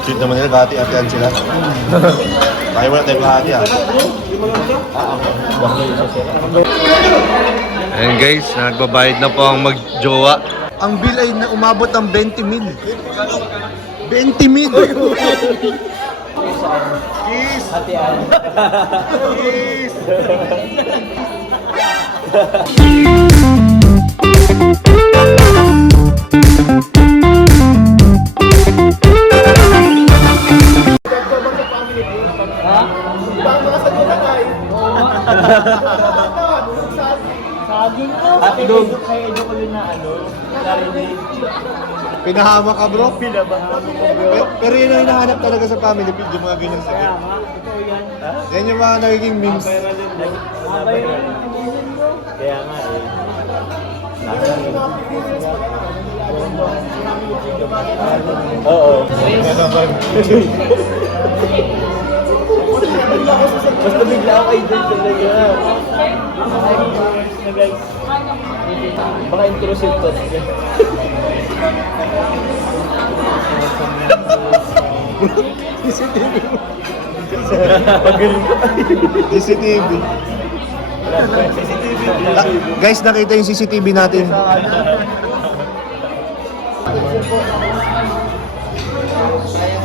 Cute naman nila, gati-atihan sila. Tayo wala tayo kahati ah. Ayan guys, nagbabayad na po ang magjowa. Ang bill ay umabot ng 20 mil. 20 mil! Kiss! Hatian. Kiss! Saging ko. Ate Dog. Kaya ito ko yun na ano. Pinahama ka bro? Pinabahan ko bro. Pero yun ang hinahanap talaga sa family feud, yung mga ganyan sakit. Kaya nga, ito yan. Yan yung mga nagiging memes. Mabay rin ang pamilya bro. Kaya nga eh. Oo. Basta bigla ako kayo dun talaga. Na guys. Baka intrusive to. CCTV. Pagaling ka. CCTV. Guys, nakita yung CCTV natin.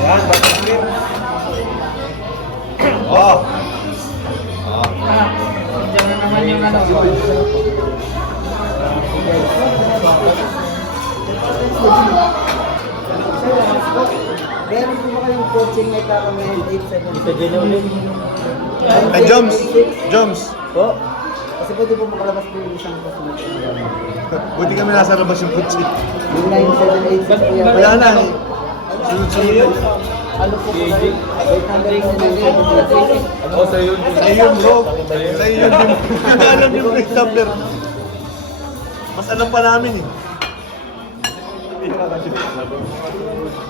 Yan, bakit? Oh. Diyan na naman yung ano. Meron po ba kayong coaching may kakamay 8-7? Ito din ulit. Ay, Joms. Joms. Po? Kasi pwede po makalabas po yung isang customer. Buti kami nasa labas yung kutsi. Yung 9-7-8 po yan. Wala na eh. Sunod-sunod. Ano po po kayo? 800 Ako sa'yo. Sa iyo bro. Sa iyo din. Hindi alam yung plate number. Mas alam pa namin eh.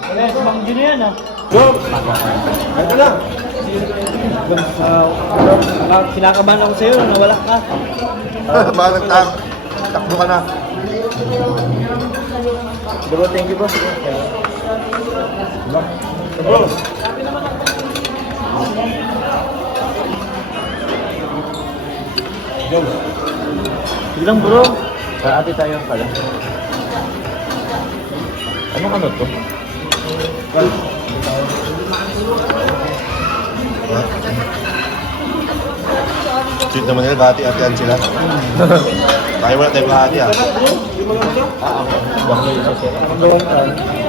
Kaya, sumang dyan yan ah. Bro! Ito lang. Kinakabahan ako sa'yo, nawala ka. Bakit takbo ka na. Bro, thank you bro. Bro! Bilang bro. Sa ate tayo pala. Anong ano to? Cute naman nila, gati-atihan sila. Tayo wala tayo kahati ah.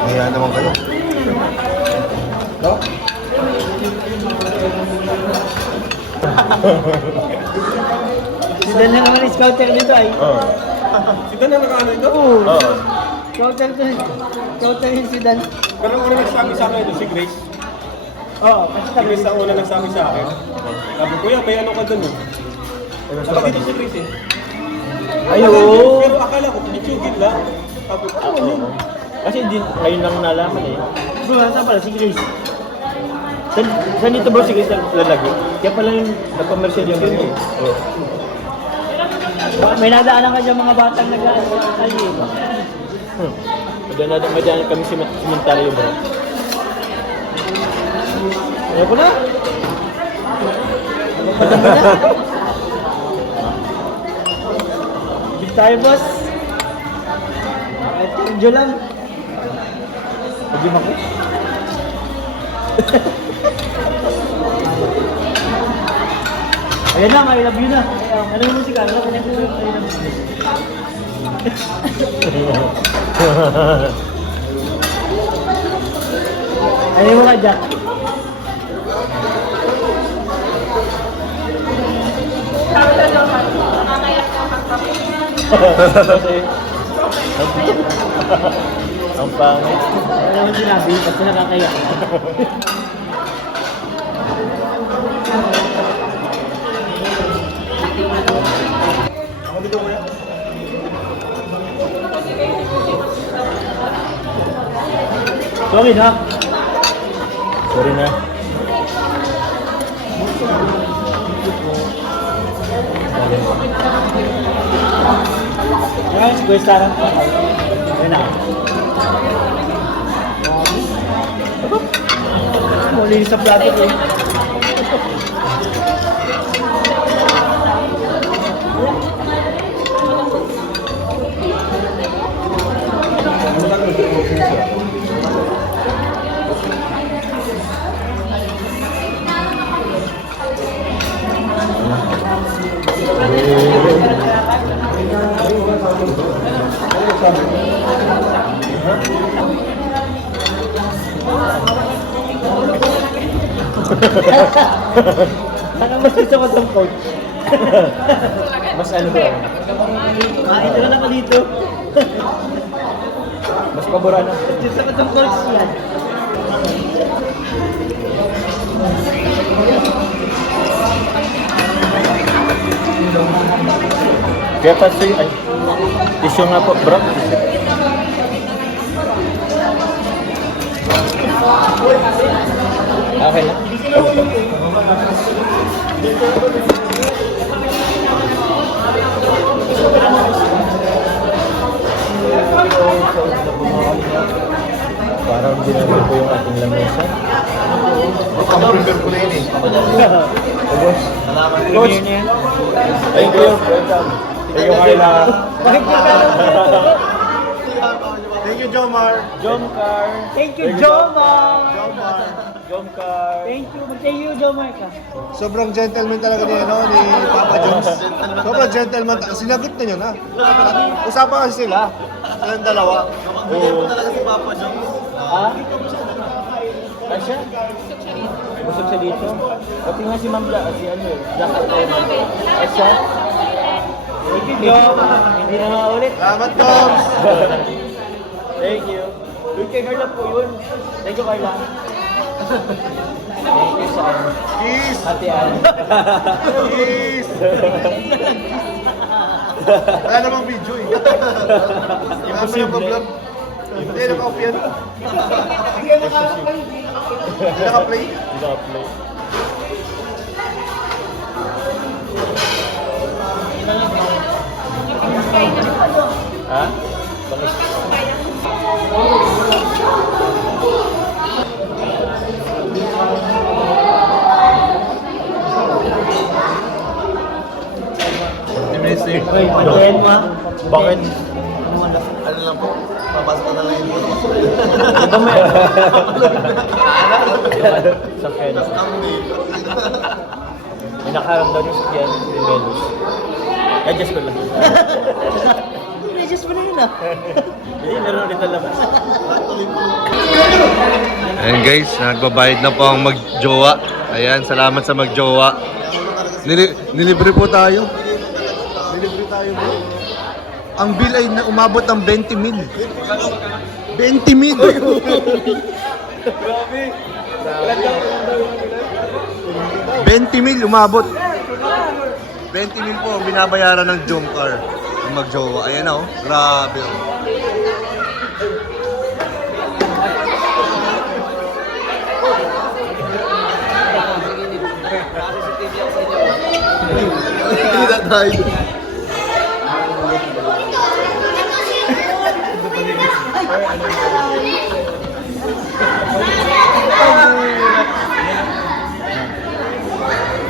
Kaya naman kayo. Si Dan na naman scouter dito ay. Si Dan na nakaano ito? Oo. Scouter to. Scouter yun si Dan. Pero ang una nagsabi sa akin ito, si Grace. Oo, kasi Si kami Grace ang una nagsabi sa akin. Sabi ko, kuya, may ano ka dun eh. Sabi dito si Grace eh. Ayo. Pero akala ko, pinitsugin lang. Sabi ko, ano yun? Kasi din ngayon lang nalaman eh. Bro, saan pala si Grace? Saan dito bro si Grace lalagay? Kaya pala yung nagpa-commercial yung gano'n eh. May nadaanan ka dyan mga batang nag-aali eh. Madaanan kami simentaryo bro. Ayaw ko na! Padam mo na! Gip tayo boss! Kahit kardio lang! Pagim ako? Ayan na, I love you na! Ano yung musika? Ano yung musika? I love you. Ano yung mga Jack? Ang pangit. Ano naman sinabi? Kasi nakakaya. Ako dito kuya. Sorry na. Sorry na. Ngayon, si Kuya Sarah. Ayun na. Muli sa plato ko. Saka mas gusto ko itong coach. Mas ano ba? Ito na ako dito. Mas pabora na. Gusto ko itong coach yan. Kaya pati, ay, tissue nga po, bro. Okay na. Parang hindi naman po yung ating lamesa. Pang-prepare ko na yun eh. Coach, thank you. Thank you, Carla. Thank you, Jomar. Jomcar. Thank you, Jomar! Jomcar. Thank you, Jomar ka. Sobrang gentleman talaga ni, ni Papa Jones. Sobrang gentleman. Sinagot na yun, ha? Usapan kasi sila. Silang dalawa. Oo. Ha? Kasya? Busog siya dito? Pati nga si Ma'am si ano eh. Jack at Lemon. Kasya? Thank you, Jom. Hindi na nga ulit. Salamat, Doms. Thank you. Doon kay Carla po yun. Thank you, Carla. Thank you sa ano. Kiss. Ate Ann. Kiss. Wala namang video eh. Imposible. Hindi, naka-off yan. Hindi naka-play. Hindi naka-play. Ha? Bakit? Wait, patayin mo ha? Bakit? Ano lang po? Papasok ko na lang yun. Ito may... Sa Ken. May nakaram daw yung sakyan ni Venus. Adjust ko lang. Adjust mo na yun ah. Hindi, meron ulit na labas. Ayan guys, nagbabayad na po ang mag-jowa. Ayan, salamat sa mag-jowa. Nilibre po tayo. Nilibre tayo po. Ang bill ay umabot ng 20 mil. 20 mil! Grabe. 20 mil umabot. 20 mil po ang binabayaran ng Jomcar. Ang mag-jowa. Ayan oh, grabe oh. Hindi na tayo.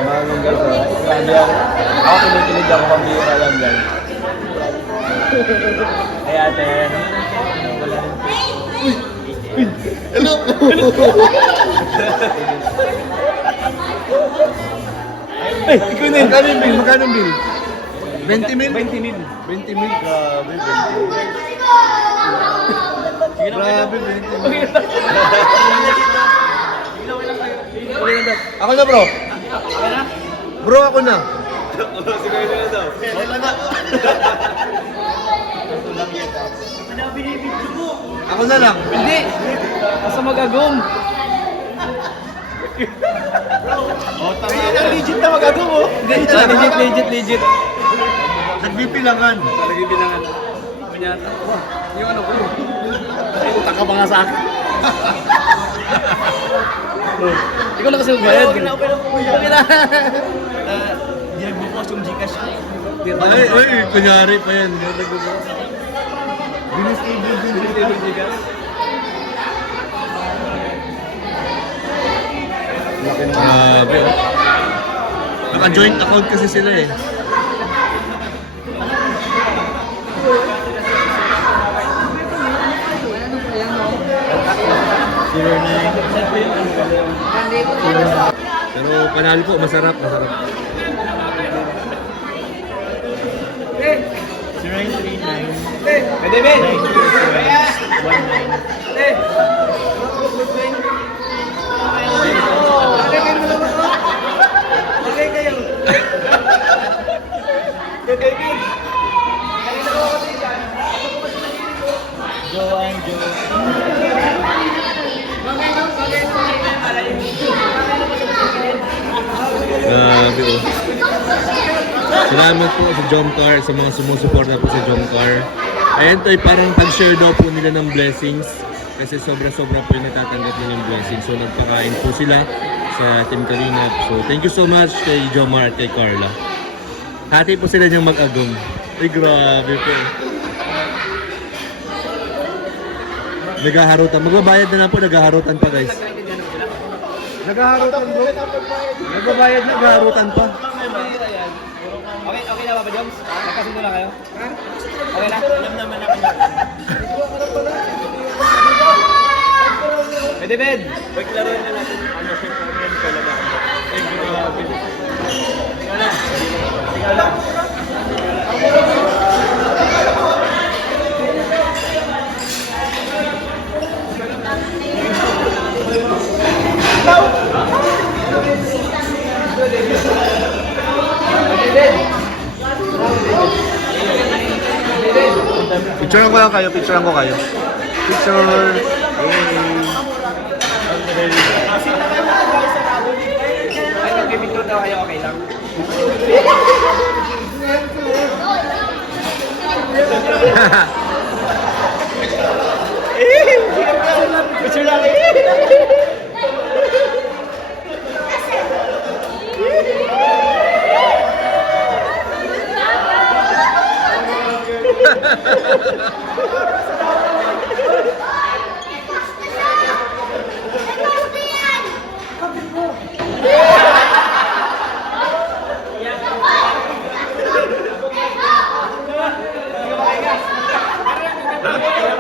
Bagong guys, grabe ako. Ako kinikilig ako pambira lang guys. Ay ate. Hello! Ay, ikaw na yun. Magkano yung bill? Magkano yung bill? 20 mil? 20 mil. 20 mil? Grabe, 20 mil. Grabe, 20 mil. Ako na bro. Bro, ako na. Si Carla na daw. Ako na lang. Hindi! Basta mag-agong. Legit na mag-agong oh. Legit. Nagbipilangan. Nagbibilangan. Kunyata. Yung ano ko. Ay, utak ka ba nga sa akin? Ikaw na kasi magbayad. Okay na. Hindi nagbubukas yung Gcash. Ay, kunyari pa yan. Bilis table Gcash. Grabe. Naka-joint account kasi sila eh. Pero panalo po, masarap, masarap. 0939. Pwede, Ben! 19. Joan. Grabe oh. Salamat po sa Jomcar, sa mga sumusuporta po sa Jomcar. Ayan to, parang pag-share daw po nila ng blessings. Kasi sobra-sobra po yung natatanggap nila ng blessings. So nagpakain po sila sa Team Kalingap. So thank you so much kay Jomar at kay Carla. Hati po sila niyang mag-agum. Ay grabe po. Naghaharutan. Magbabayad na lang po, naghaharutan pa guys. Naghaharutan bro. Nagbabayad na, naghaharutan pa. Okay na ba, Joms? Nagkasundo na kayo? Okay na? Alam naman namin. Pwede, Ben! Pagklaroin na natin ano siya kami talaga. Thank you, grabe. Tingnan lang. Picturean ko lang kayo, picturean ko kayo. Picture. Ay, mag-picture daw kayo, okay lang. Picture lang kayo.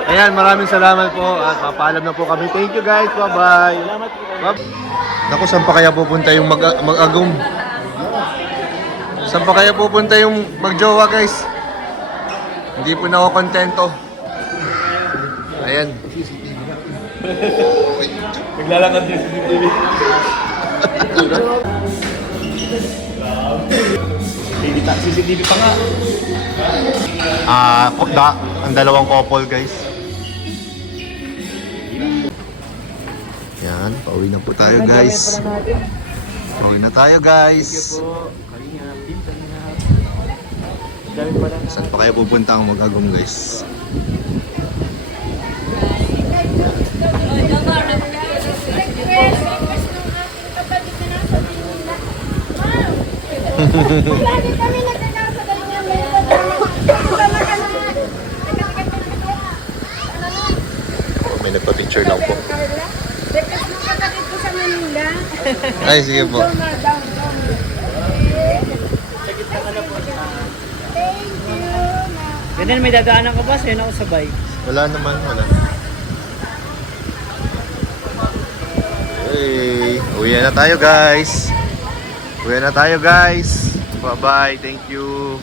Ayan, maraming salamat po at papaalam na po kami. Thank you guys, bye-bye. Naku, saan pa kaya pupunta yung mag-agum? Saan pa kaya pupunta yung magjowa guys? Hindi po na ako kontento. Ayan. Naglalakad yung CCTV. CCTV pa nga. Ang dalawang couple guys. Yan, pauwi na po tayo guys. Pauwi na tayo guys. Saan pa kaya pupunta ang mag-agum guys? Lagi kami nagkakasa ganyan May nagpa-picture lang po. Bekas mo kapatid ko sa Manila. Ay, sige po. Down. Thank you. Ganyan, may dadaanan ka ba? Sa'yo na ako sabay. Wala naman, wala. Hey, uwi na tayo guys. Uwi na tayo guys. Bye-bye, thank you.